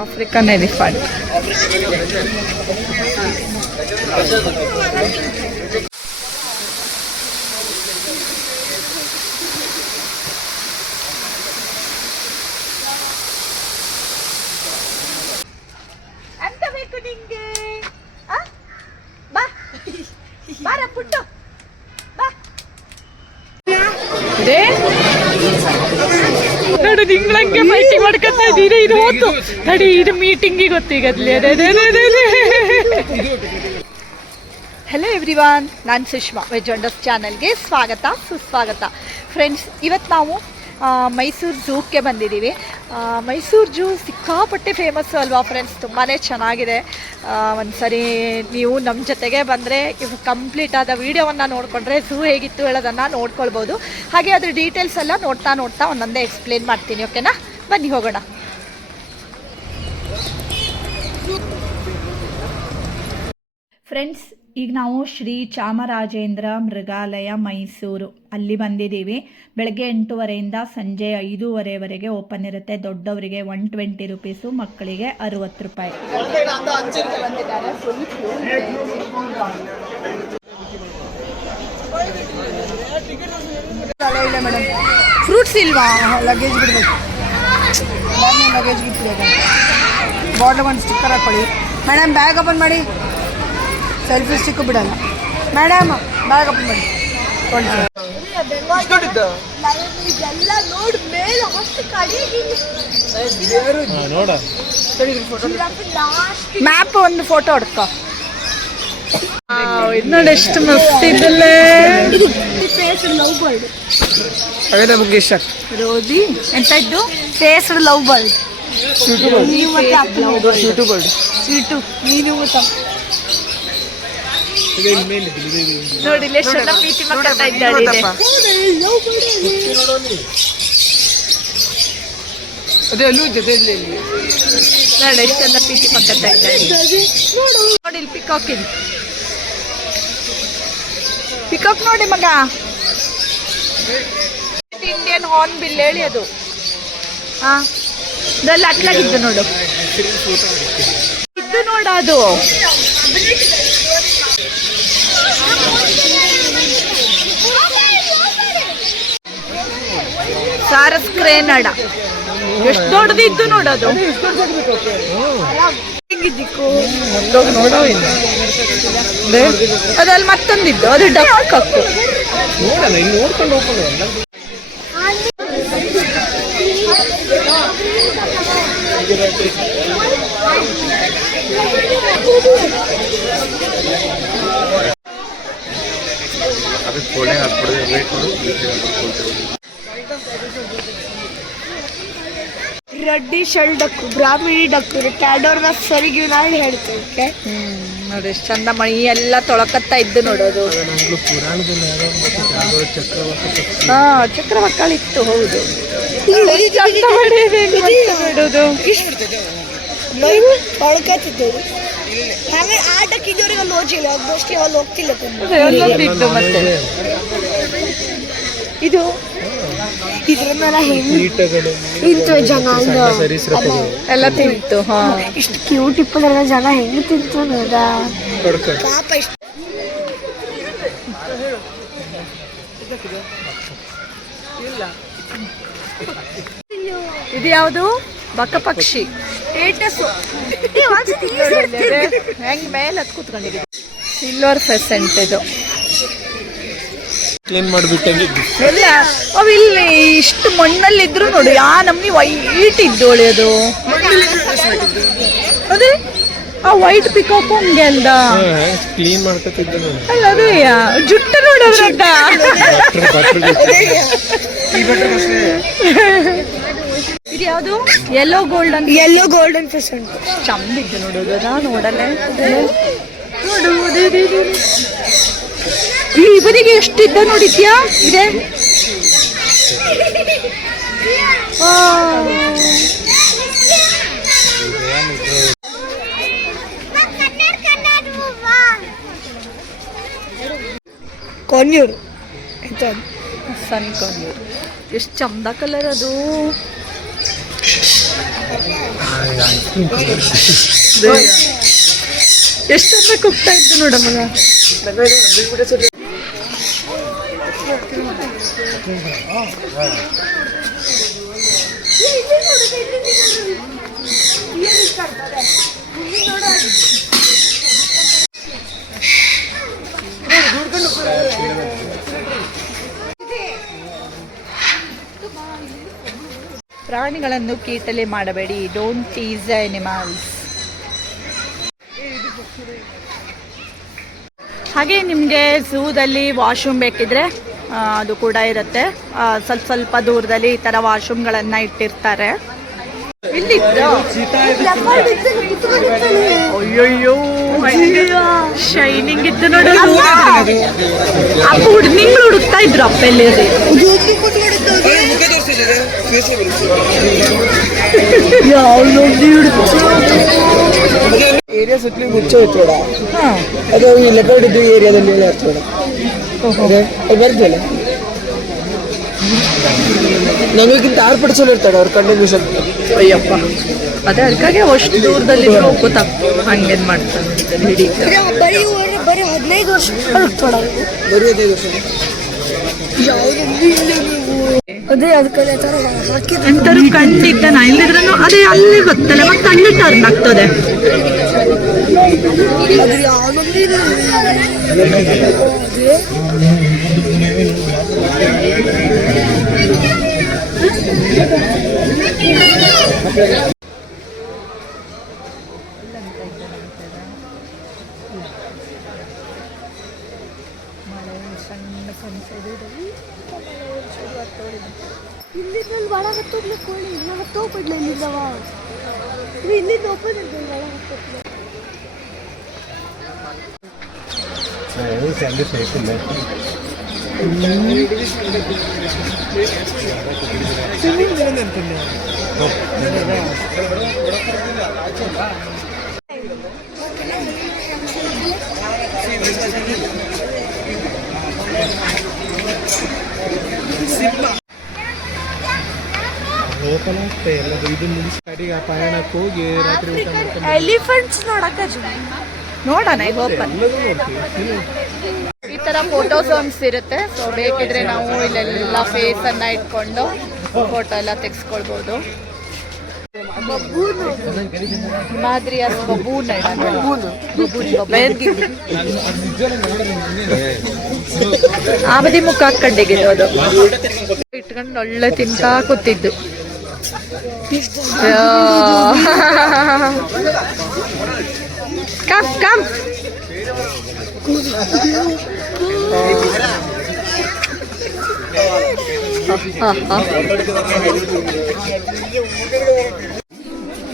African elephant. ಅಂತ ಬೇಕು ನಿಂಗೆ? ಬಾ ಬಾರ ಪುಟ್ಟು ಬಾ. ನೋಡು ನಿಂಗ್ಳಂಗೆ ಫೈಟಿಂಗ್ ಮಾಡ್ಕೊತಾ ಇದ್ದೀರಿ. ಇದು ಹೋತು ತಡಿ, ಇದು ಮೀಟಿಂಗಿಗೆ ಗೊತ್ತೀಗದ್ಲಿ. ಹೆಲೋ ಎವ್ರಿವಾನ್, ನಾನು ಸುಷ್ಮಾ. ವೆಜ್ ವಂಡರ್ಸ್ ಚಾನಲ್ಗೆ ಸ್ವಾಗತ ಸುಸ್ವಾಗತ. ಫ್ರೆಂಡ್ಸ್, ಇವತ್ತು ನಾವು ಮೈಸೂರು ಝೂಕ್ಕೆ ಬಂದಿದ್ದೀವಿ. ಮೈಸೂರು ಝೂ ಸಿಕ್ಕಾಪಟ್ಟೆ ಫೇಮಸ್ಸು ಅಲ್ವಾ ಫ್ರೆಂಡ್ಸ್? ತುಂಬಾ ಚೆನ್ನಾಗಿದೆ. ಒಂದು ಸರಿ ನೀವು ನಮ್ಮ ಜೊತೆಗೆ ಬಂದರೆ ಕಂಪ್ಲೀಟ್ ಆದ ವೀಡಿಯೋವನ್ನು ನೋಡಿಕೊಂಡ್ರೆ ಝೂ ಹೇಗಿತ್ತು ಹೇಳೋದನ್ನು ನೋಡ್ಕೊಳ್ಬೋದು. ಹಾಗೆ ಅದ್ರ ಡೀಟೇಲ್ಸ್ ಎಲ್ಲ ನೋಡ್ತಾ ಒಂದೊಂದೇ ಎಕ್ಸ್ಪ್ಲೇನ್ ಮಾಡ್ತೀನಿ. ಓಕೆನಾ? ಬನ್ನಿ ಹೋಗೋಣ. ಫ್ರೆಂಡ್ಸ್, ಈಗ ನಾವು ಶ್ರೀ ಚಾಮರಾಜೇಂದ್ರ ಮೃಗಾಲಯ ಮೈಸೂರು ಅಲ್ಲಿ ಬಂದಿದ್ದೀವಿ. ಬೆಳಗ್ಗೆ 8:30 ಸಂಜೆ 5:30ವರೆಗೆ ಓಪನ್ ಇರುತ್ತೆ. ದೊಡ್ಡವರಿಗೆ 120 ರೂಪೀಸು, ಮಕ್ಕಳಿಗೆ 60 ರೂಪಾಯಿ. ಮೇಡಮ್, ಫ್ರೂಟ್ಸ್ ಇಲ್ವಾ? ಲಗೇಜ್ ಬಿಡಬೇಕು, ಲಗೇಜ್ ಬಿಡ್ಬೇಕು. ಬಾಟ್ಲ್ ಒಂದು ಸ್ಟಿಕ್ಕರ್ ಹಾಕೊಳ್ಳಿ ಮೇಡಮ್. ಬ್ಯಾಗ್ ಓಪನ್ ಮಾಡಿ. ಸೆಲ್ಫಿ ಸ್ಟಿಕ್ ಬಿಡಲ್ಲ ಮೇಡಮ್. ಬ್ಯಾಗ್ ಓಪನ್ ಮಾಡಿ. ಮ್ಯಾಪ್ ಒಂದು ಫೋಟೋ ಹೊಡ್ಕೊ. ನೋಡಿ ಎಷ್ಟು ಮಸ್ತ್ ಇದ್ದಲ್ಲೇ. ರೋಜಿ ಎಂತ ಇದ್ದು ಫೇಸ್ಡ್ ಲವ್ ಬರ್ಡ್. ಸ್ವೀಟು ನೀನು ನೋಡಿ ಎಷ್ಟೆಲ್ಲ ಪ್ರೀತಿ ಮಾಡ್ತಾ ಇದ್ದಾಳೆ. ನೋಡಿ ಎಷ್ಟೆಲ್ಲ ಪ್ರೀತಿ ಮಾಡ್ತಾ ಇದ್ದಾಳೆ. ನೋಡಿ ಇಲ್ಲಿ ಪಿಕಾಕ್ ಇದೆ. ಪಿಕಾಕ್ ನೋಡಿ ಮಗ. ಇಂಡಿಯನ್ ಹಾರ್ನ್ ಬಿಲ್ ಹೇಳಿ ಅದು. ಹಾ, ಅದ್ರಲ್ಲಿ ಅಟ್ಲಾಗಿದ್ದು ನೋಡು. ಇದ್ದು ನೋಡ ಅದು. ಸಾರಸ್ ಕ್ರೇನಡ ಎಷ್ಟು ದೊಡ್ಡದಿದ್ದು ನೋಡೋದು. ಅದಲ್ಲಿ ಮತ್ತೊಂದಿದ್ದು, ಅದು ಡಕ್ ಹಕ್ಕು. ರೆಡ್ಡಿ ಶೆಲ್ ಡಕ್ಕು, ಬ್ರಾಹ್ಮಿಣಿ ಡಕ್ಕು, ಕ್ಯಾಡೋರ್ನ ಸರಿಗೆ ನಾನು ಹೇಳ್ತೇವೆ. ನೋಡಿ ಎಷ್ಟು ಚಂದ ಮಣಿ ಎಲ್ಲ ತೊಳಕತ್ತಾ ಇದ್ದು ನೋಡೋದು. ಹಾ, ಚಕ್ರವಕ್ಕಳಿತ್ತು. ಹೌದು, ನೋಡೋದು ತೊಳಕತ್ತಿದ್ದೇವೆ. ಹಾಗೆ ಆಟಕ್ಕಿದ್ದವರಿಗೆ ಅಲ್ಲಿ ಹೋಗಿಲ್ಲ, ಅದಷ್ಟೇ ಅಲ್ಲಿ ಹೋಗ್ತಿಲ್ಲ. ಮತ್ತೆ ಇದು ಇದ್ರ ಮೇಲೆ ಹೆಂಗೆ ಜನ ಎಲ್ಲ ತಿಂತು. ಹಾ, ಇಷ್ಟು ಕ್ಯೂಟ್ ಇಪ್ಪದೆಲ್ಲ ಜನ ಹೆಂಗೆ ತಿಂತು ನೋಡ. ಪಾಪ ಇಷ್ಟ. ಇದು ಯಾವುದು? ಬಕ್ಕ ಪಕ್ಷಿ. ಹೆಂಗ್ ಮೇಲೆ ಹತ್ ಕೂತ್ಕೊಂಡಿದೆ. ಸಿಲ್ವರ್ ಫೆಸೆಂಟ್ ಇದು. ಎಲ್ಲ ಅವು ಇಲ್ಲಿ ಇಷ್ಟು ಮಣ್ಣಲ್ಲಿದ್ರು ನೋಡಿ, ಆ ನಮ್ನಿ ವೈಟ್ ಇದ್ದೋಳಿ ಅದು. ಅದೇ ಆ ವೈಟ್ ಪಿಕಾಕ್ ಹಂಗೆ ಅಲ್ದ ಕ್ಲೀನ್ ಮಾಡ್ಕೊತಿದ್ದ. ಅಲ್ಲ ಅದೇ ಜುಟ್ಟು ನೋಡೋದ್ರಂತ. ಇದು ಯಾವುದು? Yellow golden pheasant. ಚಂದ ಇದ್ದು ನೋಡೋದು. ಅದಾ ನೋಡಲ್ಲ ನೋಡು. ಈ ಬದಿಗೆ ಎಷ್ಟಿದ್ದ ನೋಡಿದ್ಯಾ? ಇದೆ. ಕೊನ್ಯೂರು ಸನ್ ಕೊನ್ಯೂರು. ಎಷ್ಟು ಚಂದ ಕಲರ್ ಅದು. ಎಷ್ಟೊತ್ತ ಕುಗ್ತಾ ಇತ್ತು ನೋಡಮ್ಮಗ. ಪ್ರಾಣಿಗಳನ್ನು ಕೀಟಲೆ ಮಾಡಬೇಡಿ. Don't tease the animals. ಹಾಗೆ ನಿಮಗೆ ಝೂದಲ್ಲಿ ವಾಶ್ರೂಮ್ ಬೇಕಿದ್ರೆ ಅದು ಕೂಡ ಇರುತ್ತೆ. ಸ್ವಲ್ಪ ಸ್ವಲ್ಪ ದೂರದಲ್ಲಿ ಈ ಥರ ವಾಶ್ರೂಮ್ಗಳನ್ನು ಇಟ್ಟಿರ್ತಾರೆ. ಅಯ್ಯಯ್ಯೋ ಶೈನಿಂಗ್ ಇತ್ತು ನೋಡಿ. ಅಪ್ಪ ನಿಂಗಳು ಹುಡುಕ್ತಾ ಇದ್ರು ಅಪ್ಪ ಎಲ್ಲಿ ಏರಿಯಾ ಸುತ್ತಲೂ ಮುಚ್ಚ ಇರ್ತೋಡ ಅದು ಈ ಲೆಪರ್ಡ್ ಇದ್ದು ಏರಿಯಾದಲ್ಲಿ ಇರ್ತೋಡ ಬರ್ತಲ್ಲ. ನಮಗಿಂತ 6 ಪಟ್ಟು ಚಲೋ ಇರ್ತಾಳೆ ಅವ್ರ ಕಂಡಿನ್ಯೂಷನ್. ಅಯ್ಯಪ್ಪ ಅದೇ ಅದಕ್ಕಾಗಿ ಅಷ್ಟು ದೂರದಲ್ಲಿ ಗೊತ್ತಾ ಹಂಗೇನ್ ಮಾಡ್ತಾರೆ. ಬರೀ 15 ವರ್ಷ ಬರೀ 15 ವರ್ಷ ಅದೇ ಅದಕ್ಕೆ ಎಂತರು ಕಂಡಿದ್ದಾನ ಇಲ್ಲಿದ್ರೂ ಅದೇ ಅಲ್ಲಿ ಗೊತ್ತಲ್ಲ ಮತ್ತೆ ಅಲ್ಲಿ ಟರ್ನ್ ಆಗ್ತದೆ. ಇಲ್ಲಿಂದ ಒಳ ಹತ್ತೋಗ್ಲಿ ಕೋಳಿ ಇನ್ನ ಹತ್ತೋಗ್ಬಿಡ್ಲಿ ಇಲ್ಲಿಂದವ ಇಲ್ಲಿಂದ ಓಪನ್ ಇರ್ಬೋದು ಒಳ ಹತ್ತೋಗ್ಲಿ. ಪಯಣಕ್ಕೆ ಹೋಗಿ ರಾತ್ರಿ ಊಟ ಮಾಡ್ಕೊಂಡು ಎಲಿಫೆಂಟ್ಸ್ ನೋಡಕ್ಕೆ ನೋಡೋಣ ಈಗ ಓಪನ್. ಈ ತರ ಫೋಟೋ ಝೋನ್ಸ್ ಇರುತ್ತೆ. ಸೊ ಬೇಕಿದ್ರೆ ನಾವು ಇಲ್ಲೆಲ್ಲ ಫೇಸ್ ಅನ್ನ ಇಟ್ಕೊಂಡು ಫೋಟೋ ಎಲ್ಲ ತೆಗೆಸ್ಕೊಳ್ಬಹುದು. ಮಾದರಿಯ ಬಬೂನ್ ಆ ಬದಿ ಮುಖ ಹಾಕೊಂಡಿದ್ದು ಅದು ಇಟ್ಕೊಂಡು ಒಳ್ಳೆ ತಿಂತಾ ಕೂತಿದ್ದು. ಕಮ್ ಕಮ್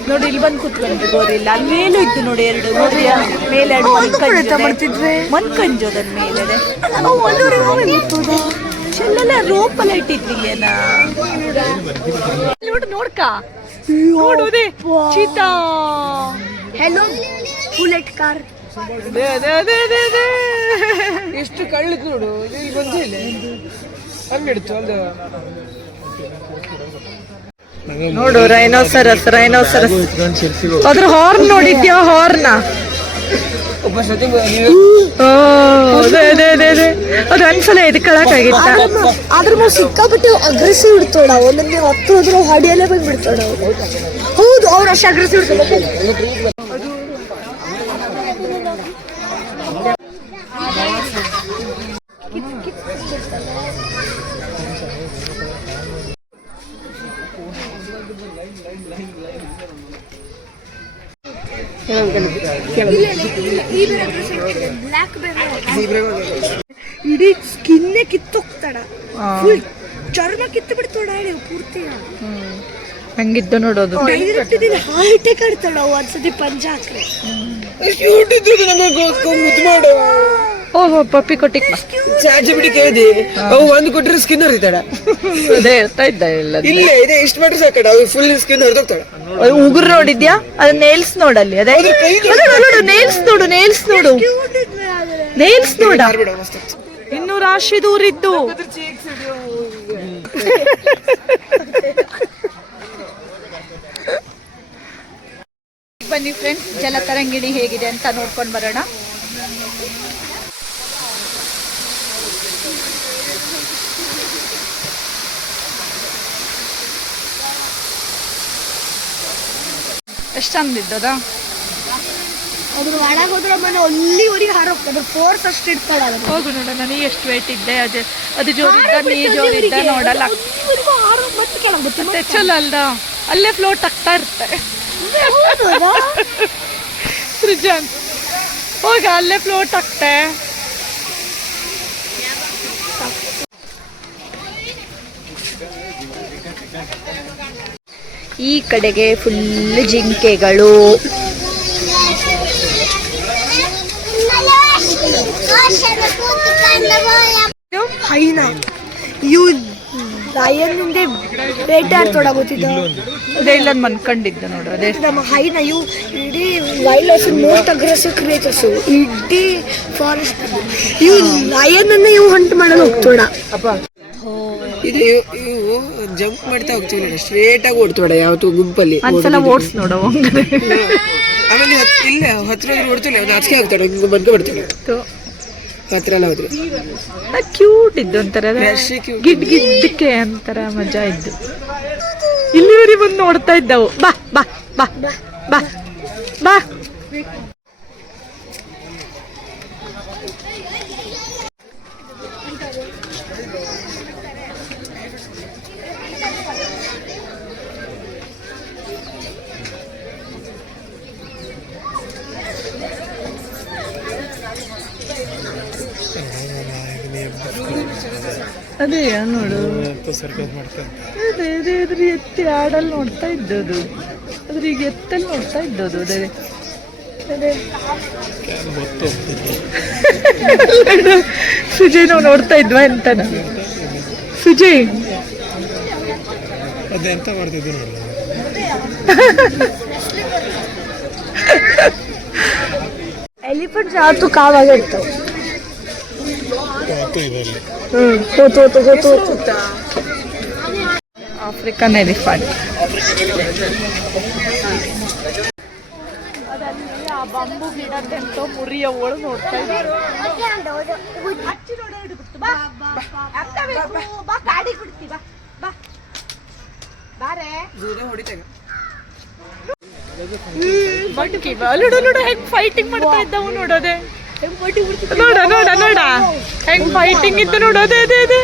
ನೋಡಿ ಇಲ್ಲಿ ಬಂದು ಕುತ್ಕೊಂಡ್ರು ಗೋರಿಲ್ಲ. ಅಲ್ಲಿ ಮೇಲೂ ಇತ್ತು ನೋಡಿ 2 ನೋಡಿ ಮೇಲೆ 2 ಮನ್ಕಂಜೋದನ್ ಮೇಲೆ ಚೆಲ್ಲೆಲ್ಲ ರೋಪಲ್ಲ ಇಟ್ಟಿದ್ವಿ ಏನ ನೋಡು ನೋಡ್ಕ ನೋಡುವುದೇ ಚೀತಾ. ಹೆಲೋ ಬುಲೆಟ್ ಕಾರ್ ಎಷ್ಟು ಕಳ್ಳಿದ್ ನೋಡು. ಈಗ ಬಂದಿಲ್ಲ ಹಂಗಿಡ್ತು ಒಂದು ನೋಡು ರೈನೋಸರಸ್ ಅದ್ರ ಹಾರ್ನ್ ನೋಡಿದ್ಯಾ? ಹಾರ್ನ ಒಬ್ಬ ಸತಿ ಅದು ಒಂದ್ಸಲ ಎದ್ಕೊಳಕಾಗಿತ್ತ. ಆದ್ರೂ ಸಿಕ್ಕಾಬಿಟ್ಟು ಅಗ್ರೆಸಿವ್ ಇಡ್ತೋಡ. ಒಂದೊಂದು 10 ಹೋದ್ರು ಹಾಡಿಯಲ್ಲೇ ಬಂದು ಬಿಡ್ತೋಡ. ಹೌದು ಅವ್ರು ಅಷ್ಟು ಅಗ್ರೆಸಿವ್ ಇಡ್ತಾರೆ. ಇಡೀ ಸ್ಕಿನ್ನೇ ಕಿತ್ತೋಗ್ತಾಡ. ಫುಲ್ ಚರ್ಮ ಕಿತ್ತು ಬಿಡ್ತಾಡ ಪೂರ್ತಿ. ಹಂಗಿದ್ದು ನೋಡೋದು ಹಾರ್ಟೇ ಕಾಡ್ತಾಳ ಒಂದ್ಸತಿ ಪಂಚ ಹಾಕ್ರೆ. ಮುದ್ದು ಮಾಡು. ಓಹೋ ಪಪ್ಪಿ ಕೊಟ್ಟಿಕ್ ಚಾರ್ಜ್ ಬಿಡಿ ಕೇಳಿದೆ. ಅವು ಒಂದು ಕೊಟ್ಟರೆ ಸ್ಕಿನ್ ಹರಿತಾಳ. ಅದೇ ಇರ್ತಾ ಇದ್ದ ಇಲ್ಲ ಇಲ್ಲ ಇದೆ ಇಷ್ಟು ಮಾಡ್ರೆ ಸಾಕಡ. ಅವು ಫುಲ್ ಸ್ಕಿನ್ ಹರಿದೋಗ್ತಾಳ. ಉಗುರು ನೋಡಿದ್ಯಾ? ಅದು ನೇಲ್ಸ್ ನೋಡಲ್ಲಿ. ಅದೇ ನೋಡು ನೇಲ್ಸ್ ನೋಡು ನೇಲ್ಸ್ ನೋಡು ನೇಲ್ಸ್ ನೋಡ. ಇನ್ನು ರಾಶಿ ದೂರಿದ್ದು ಜಲತರಂಗಿಣಿ ಹೇಗಿದೆ ಅಂತ ನೋಡ್ಕೊಂಡು ಬರೋಣ. ಎಷ್ಟು ಚಂದಿದ್ದದ. ಅದ್ರ ಒಳಗೆ ಹೋದ್ರೆ ಮನೆ ಅಲ್ಲಿವರೆಗೆ ಹಾರೋಗ್ತದೆ, ಫೋರ್ಸ್ ಅಷ್ಟು ಇಡ್ತಾಳಲ್ಲ. ಹೋಗು ನೋಡ, ನನಗೆ ಎಷ್ಟು ವೇಟ್ ಇದ್ದೆ. ಅದು ಜೋರಿದ್ದ, ನೀ ಜೋರಿದ್ದ ನೋಡಲ್ಲ. ಮತ್ತೆ ಚಲೋ ಅಲ್ದ, ಅಲ್ಲೇ ಫ್ಲೋಟ್ ಆಗ್ತಾ ಇರ್ತಾರೆ. ಸೃಜನ್ ಹೋಗ, ಅಲ್ಲೇ ಫ್ಲೋಟ್ ಆಗ್ತೆ. ಈ ಕಡೆಗೆ ಫುಲ್ ಜಿಂಕೆಗಳು. ಹೈನಾ ಇವು ಲಯನ್ನಿಂದ ಬೇಟೆ ಗೊತ್ತಿದ್ದ. ಅದೇ ಇಲ್ಲೊಂದು ಮನ್ಕೊಂಡಿದ್ದ ನೋಡು, ಅದೇ ನಮ್ಮ ಹೈನಾ ಇವು ಇಡೀ wild life most aggressive creatures ಇಡೀ ಫಾರೆಸ್ಟ್. ಇವು ಲಯನ್ ಅನ್ನ ಇವು ಹಂಟ್ ಮಾಡಲು ಹೋಗ್ತೋಡ. ಇದು ಇವು ಜಂಪ್ ಮಾಡ್ತಾ ಹೋಗ್ತೀವಿ, ಸ್ಟ್ರೇಟ್ ಆಗಿ ಓಡ್ತೋಡ ಯಾವತ್ತು ಗುಂಪಲ್ಲಿ. ಒಂದ್ಸಲ ಓಡ್ಸ್ ನೋಡು. ಆಮೇಲೆ ಇಲ್ಲ ಹತ್ರ ಓಡ್ತಿಲ್ಲ, ನಾಚಿಕೆ ಆಗ್ತಾಳೆ, ಹಿಂಗೆ ಬಂದು ಬಿಡ್ತಾಳೆ ಹತ್ರ ಎಲ್ಲ ಹೋದ್ರೆ. ಕ್ಯೂಟ್ ಇದ್ದು ಒಂಥರ ಗಿಡ್ಗಿದ್ದಕ್ಕೆ ಒಂಥರ ಮಜಾ ಇದ್ದು. ಇಲ್ಲಿವರೆಗೆ ಬಂದು ನೋಡ್ತಾ ಇದ್ದವು. ಬಾ ಬಾ ಬಾ ಬಾ ಬಾ. ಅದೇ ನೋಡು, ಅದ್ರ ಎತ್ತಿ ಆಡಲ್ಲಿ ನೋಡ್ತಾ ಇದ್ದದು, ಅದ್ರ ಈಗ ಎತ್ತಲ್ಲಿ ನೋಡ್ತಾ ಇದ್ದದು. ಅದೇ ಅದೇ ಸುಜಯ್ ನಾವು ನೋಡ್ತಾ ಇದ್ವಾ ಎಂತನ. ಸುಜಯ್ ಅದೆಂತ ಮಾಡ್ತಿದ್ದೆ ನೋಡಿ. ಎಲಿಫೆಂಟ್ಸ್ ಯಾವತ್ತು ಕಾವಾಗಿರ್ತಾವೆ. African elephant. ಅದಲ್ಲಿ ಆ ಬಂಬು ಗಿಡದಂತೂ ಮುರಿಯ ಒಳಗೆ ನೋಡ್ತಾ ಇದ್ದಾರೆ. ನೋಡ ಹೆಂಗ್ ಫೈಟಿಂಗ್ ಮಾಡ್ತಾ ಇದ್ದವು ನೋಡೋದೆ. ನೋಡ ನೋಡ ನೋಡ ಹೆಂಗ್ ಫೈಟಿಂಗ್ ಇತ್ತು ನೋಡೋದೇ. ಅದೇ ಅದೇ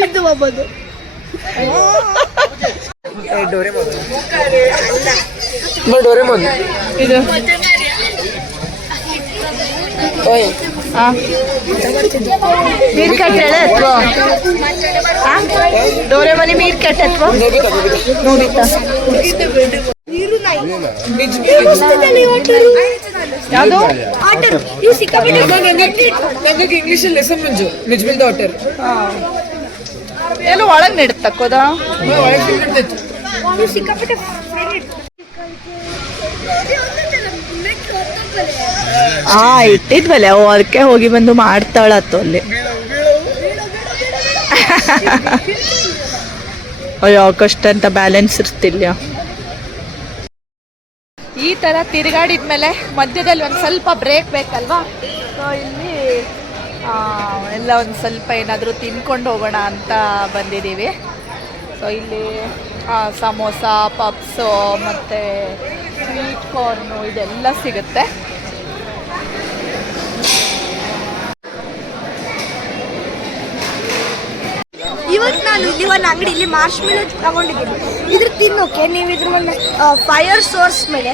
ಬಿದ್ದು ಬಾಬದು ಡೋರೆಮೋನ್ ಇದು ಮೀರ್ ಕಟ್ಟೆ ಅಥವಾ ಡೋರೆಮೋನಿ ಮೀರ್ ಕಟ್ಟೆ ಅಥವಾ ನೋಡಿತಾ ಯಾವುದು ನಂಗೆ ಇಂಗ್ಲಿಷ್ ಲೆಸನ್ ಮಂಜು ನಿಜ್ಮಿಲ್ ಡಾಟರ್ ಎಲ್ಲ ಒಳಗೆ ನೆಡ್ತಕ್ಕೋದ. ಇಟ್ಟಿದ್ವಲ್ಲ ಅವು, ಅದಕ್ಕೆ ಹೋಗಿ ಬಂದು ಮಾಡ್ತಾಳತ್ತು ಅಲ್ಲಿ. ಅಯ್ಯೋ ಕಷ್ಟ ಅಂತ ಬ್ಯಾಲೆನ್ಸ್ ಇರ್ತಿಲ್ಲ. ಈ ಥರ ತಿರುಗಾಡಿದ್ಮೇಲೆ ಮಧ್ಯದಲ್ಲಿ ಒಂದು ಸ್ವಲ್ಪ ಬ್ರೇಕ್ ಬೇಕಲ್ವಾ. ಸೊ ಇಲ್ಲಿ ಎಲ್ಲ ಒಂದು ಸ್ವಲ್ಪ ಏನಾದರೂ ತಿನ್ಕೊಂಡು ಹೋಗೋಣ ಅಂತ ಬಂದಿದ್ದೀವಿ. ಸೊ ಇಲ್ಲಿ ಸಮೋಸ, ಪಪ್ಸು ಮತ್ತು ಸ್ವೀಟ್ ಕಾರ್ನು ಇದೆಲ್ಲ ಸಿಗುತ್ತೆ. ಇವತ್ತು ನಾನು ಇಲ್ಲಿ ಒಂದು ಅಂಗಡಿಯಲ್ಲಿ ಮಾರ್ಷ್ಮೆಲೋ ತಗೊಂಡಿದ್ದೀನಿ. ಇದ್ರ ತಿನ್ನೋಕೆ ನೀವು ಇದ್ರ ಮೇಲೆ ಫೈರ್ ಸೋರ್ಸ್ ಮೇಲೆ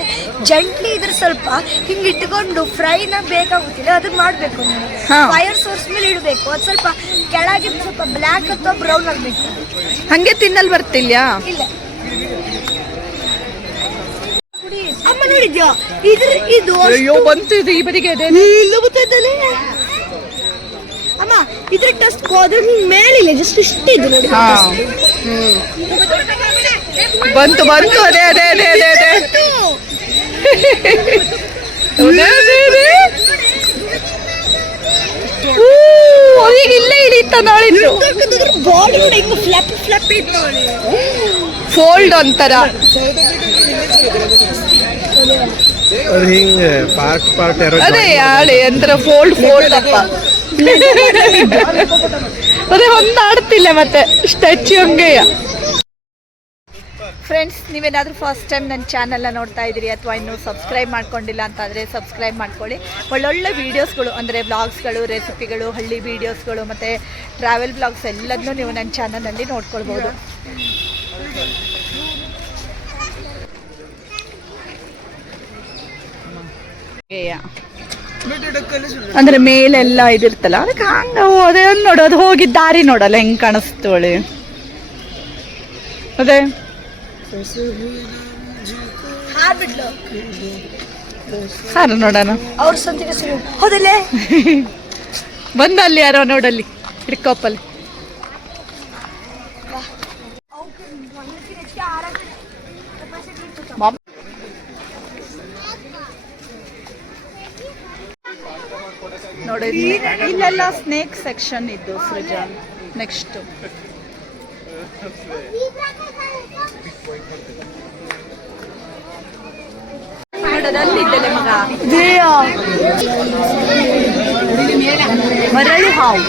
ಜಂಟ್ಲಿ ಇದ್ರ ಸ್ವಲ್ಪ ಹಿಂಗೆ ಇಟ್ಕೊಂಡು ಫ್ರೈನ ಬೇಕಾಗುತ್ತಿಲ್ಲ, ಅದನ್ನ ಮಾಡಬೇಕು. ನೀವು ಫೈರ್ ಸೋರ್ಸ್ ಮೇಲೆ ಇಡಬೇಕು. ಅದು ಸ್ವಲ್ಪ ಕೆಳಗೆ ಸ್ವಲ್ಪ ಬ್ಲ್ಯಾಕ್ ಅಥವಾ ಬ್ರೌನ್ ಆಗಬೇಕು. ಹಾಗೆ ತಿನ್ನಲ್ ಬರ್ತಿಲ್ಲ. ಇಲ್ಲ ಅಮ್ಮ ನೋಡಿದ್ಯಾ ಇದ್ರ ಇದು ಬಂತು, ಇದು ಈ ಬದಿಗೆ ಇಲ್ಲ ಗೊತ್ತಾಯ್ತಲ್ಲ ಅಮ್ಮ. ಇದ್ರ ಟೆಸ್ಟ್ ಹೋದ್ರೆ ಮೇಲಿಲ್ಲ, ಜಸ್ಟ್ ಇಷ್ಟ ಇದು ನೋಡಿ. ಬಂತು ಬಂತು. ಅದೇ ಅದೇ ಅದೇ ಅದೇ ಅದೇ ಈಗ ಇಲ್ಲೇ ಇಳಿತ ನಾಳಿದ್ದು. ಬಾಡಿ ನೋಡಿ ಹಿಂಗ ಫ್ಲಾಪ್ ಫ್ಲಾಪ್ ಇತ್ತು ನೋಡಿ. ಫೋಲ್ಡ್ ಒಂಥರ ಅವ್ರು ಹಿಂಗೆ ಪಾರ್ಟ್ ಅದೇ ಆಳೆ ಒಂಥರ ಫೋಲ್ಡ್ ಅಪ್ಪ ಅದೇ ಹೊಂದಾಡ್ತಿಲ್ಲ ಮತ್ತೆ ಸ್ಟ್ಯಾಚ್ಯೂ ಹಂಗೆಯ. ಫ್ರೆಂಡ್ಸ್, ನೀವೇನಾದರೂ ಫಸ್ಟ್ ಟೈಮ್ ನನ್ನ ಚಾನಲ್ನ ನೋಡ್ತಾ ಇದ್ದೀರಿ ಅಥವಾ ಇನ್ನೂ ಸಬ್ಸ್ಕ್ರೈಬ್ ಮಾಡ್ಕೊಂಡಿಲ್ಲ ಅಂತಾದರೆ ಸಬ್ಸ್ಕ್ರೈಬ್ ಮಾಡ್ಕೊಳ್ಳಿ. ಒಳ್ಳೊಳ್ಳೆ ವೀಡಿಯೋಸ್ಗಳು ಅಂದರೆ ಬ್ಲಾಗ್ಸ್ಗಳು, ರೆಸಿಪಿಗಳು, ಹಳ್ಳಿ ವೀಡಿಯೋಸ್ಗಳು ಮತ್ತು ಟ್ರಾವೆಲ್ ಬ್ಲಾಗ್ಸ್ ಎಲ್ಲದನ್ನೂ ನೀವು ನನ್ನ ಚಾನಲಲ್ಲಿ ನೋಡ್ಕೊಳ್ಬೋದು. ಅಂದ್ರೆ ಮೇಲೆಲ್ಲ ಇದಿರ್ತಲ್ಲ ಅದಕ್ಕೆ ಹಂಗ ಅದೇ ನೋಡೋದು ಹೋಗಿ ದಾರಿ ನೋಡಲ್ಲ ಹೆಂಗ್ ಕಾಣಿಸ್ತೋಳಿ ಅದೇ ಹಾರು ನೋಡೋಣ. ಅವ್ರ ಸಂತಿಗೆ ಹೌದಲ್ಲೇ ಬಂದಲ್ಲಿ ಯಾರೋ ನೋಡಲ್ಲಿ ಹಿಡ್ಕೊಪ್ಪಲ್ಲಿ. ನೋಡಿ ಇಲ್ಲೆಲ್ಲ ಸ್ನೇಕ್ ಸೆಕ್ಷನ್ ಇದ್ದು ಸೃಜನ್. ನೆಕ್ಸ್ಟ್ ನೋಡೋದಲ್ಲಿ ಇದ್ದಲೆ ಮಗ ಮರಳು ಹಾವು,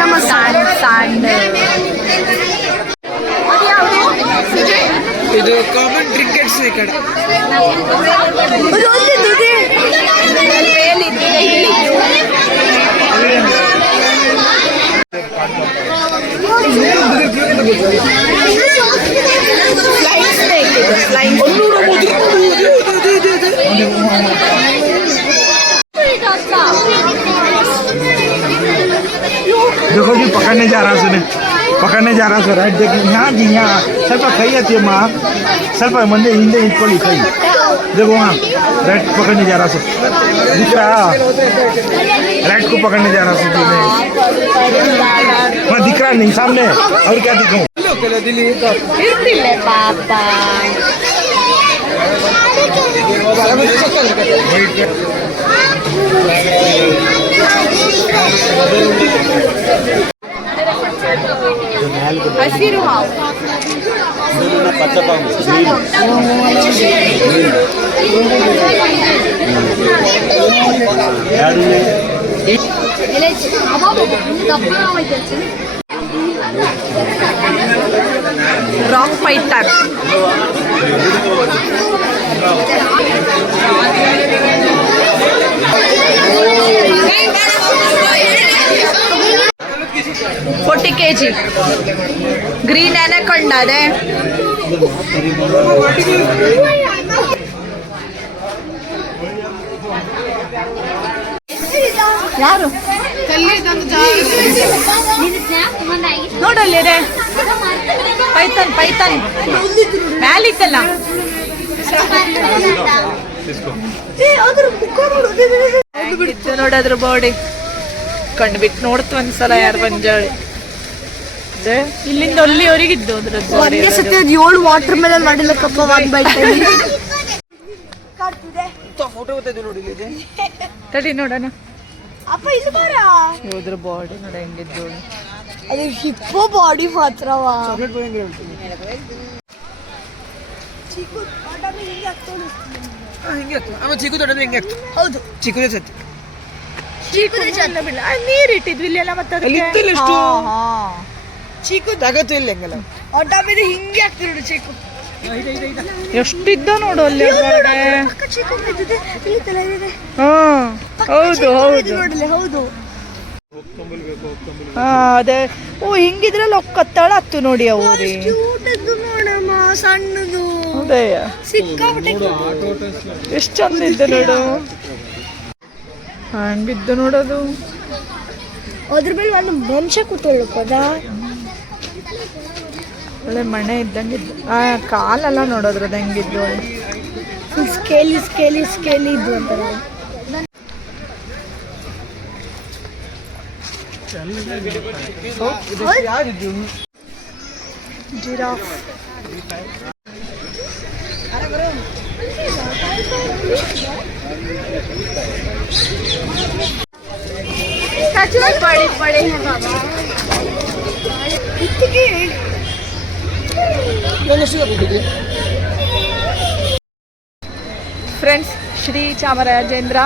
ನಮ್ಮ ಸ್ಯಾಂಡ್. ಇದು ಕಾಮನ್ ಕ್ರಿಕೆಟ್ಸ್ ಈ ಕಡೆ. देखो जी पकड़ने जा रहा है, पकड़ने जा रहा है राइट देख यहाँ जी यहाँ ಸ್ವಲ್ಪ ಕೈ आती है माँ ಸ್ವಲ್ಪ मंदिर हिंदे इक्वली कई देखो वहाँ राइट पकड़ने जा रहा है दिख रहा राइट को पकड़ने जा रहा है वहाँ दिख रहा नहीं सामने और क्या दिखाऊँ ಇರ್ತಿಲ್ಲ ಪಾಪ. ಹಸಿರು ಹಾವು rock Python. Forty kg green ಅನಕೊಂಡ ಅದೇ ಯಾರು ನೋಡಲ್ಲಿ ಅದೇ ಪೈಥಾನ್ ಪೈಥಾನ್ ಮ್ಯಾಲಿತ್ತಲ್ಲ. ಬಿಟ್ಟು ನೋಡೋದ್ರ ಬಾಡಿ ಕಂಡ್ಬಿಟ್ಟು ನೋಡ್ತು ಒಂದ್ಸಲ ಯಾರು ಬಂಜಾಳಿ ಇಲ್ಲಿಂದ ಅಲ್ಲಿವರೆಗಿದ್ದು ಅದ್ರದ್ದು ಒಂದೇ ಸತಿ ಅದು 7 ವಾಟರ್ ಮೆಲನ್ ಮಾಡಿಲ್ಲಕ್ಕಪ್ಪ ಒಂದ್ ಬೈಟ್ ತಡಿ ನೋಡೋಣ. ಅಪ್ಪ ಇದು ಬಾರ ಹೋದ್ರ ಬಾಡಿ ನೋಡ ಹೆಂಗಿದ್ದು. ಅದು ಹಿಪ್ಪೋ ಬಾಡಿ ಮಾತ್ರವಾ. ಹೌದು ಚಿಕ್ಕದೇ ಸತ್ತು ನೀರ್ ಇಟ್ಟಿದ್ವಿ ಇಲ್ಲೆಲ್ಲ ಮತ್ತೆ ಚೀಕು ತಗತ್ತು ಇಲ್ಲ ಹೆಂಗಲ್ಲ ಒಟ್ಟ ಮೇಲೆ ಹಿಂಗೆ ಆಗ್ತಿರ್ ನೋಡಿ ಚೀಕು. ಎಷ್ಟಿದ್ದ ನೋಡು ಅಲ್ಲಿ ಪಕ್ಕ ಚೀಕು ಬಿದ್ದಿದೆ, ಇಲ್ಲಿ ತಲೆ ಇದೆ. ಹೌದು ಹೌದು ನೋಡಲಿ ಹೌದು. ಅದೇ ಓ ಹಿಂಗಿದ್ರಲ್ಲಿ ಒಕ್ಕತ್ತಾಳ ಹತ್ತು ನೋಡಿ ಅವ್ರಿ ಕ್ಯೂಟ್ ಇದ್ದು ನೋಡಮ್ಮ ಸಣ್ಣದು. ಅದೇ ಸಿಕ್ಕಾಬಿಟ್ಟೆ ಎಷ್ಟು ಚಂದ ಇದ್ದ ನೋಡು. ಹಂಗಿದ್ದು ನೋಡೋದು. ಅದ್ರ ಮೇಲೆ ಒಂದು ಮನುಷ್ಯ ಕೂತೊಳ್ಳಪ್ಪದ ಒಳ್ಳೆ ಮನೆ ಇದ್ದಂಗಿದ್ದು. ಕಾಲೆಲ್ಲ ನೋಡೋದ್ರದ್ದು ಹೆಂಗಿದ್ದು. ಸ್ಕೇಲಿ ಸ್ಕೇಲಿ ಸ್ಕೇಲಿ ಇದ್ದು ಅಂತಾರೆ. ಜಿರಾಫ್ बड़े बड़े हैं बाबा. ನಾನು ಎಷ್ಟು ಫ್ರೆಂಡ್ಸ್, ಶ್ರೀ ಚಾಮರಾಜೇಂದ್ರ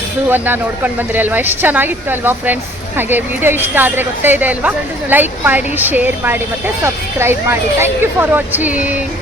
ಝೂವನ್ನು ನೋಡ್ಕೊಂಡು ಬಂದ್ರಿ ಅಲ್ವಾ? ಎಷ್ಟು ಚೆನ್ನಾಗಿತ್ತು ಅಲ್ವಾ ಫ್ರೆಂಡ್ಸ್? ಹಾಗೆ ವಿಡಿಯೋ ಇಷ್ಟ ಆದರೆ ಗೊತ್ತೇ ಇದೆ ಅಲ್ವಾ? ಲೈಕ್ ಮಾಡಿ, ಶೇರ್ ಮಾಡಿ ಮತ್ತು ಸಬ್ಸ್ಕ್ರೈಬ್ ಮಾಡಿ. Thank you for watching.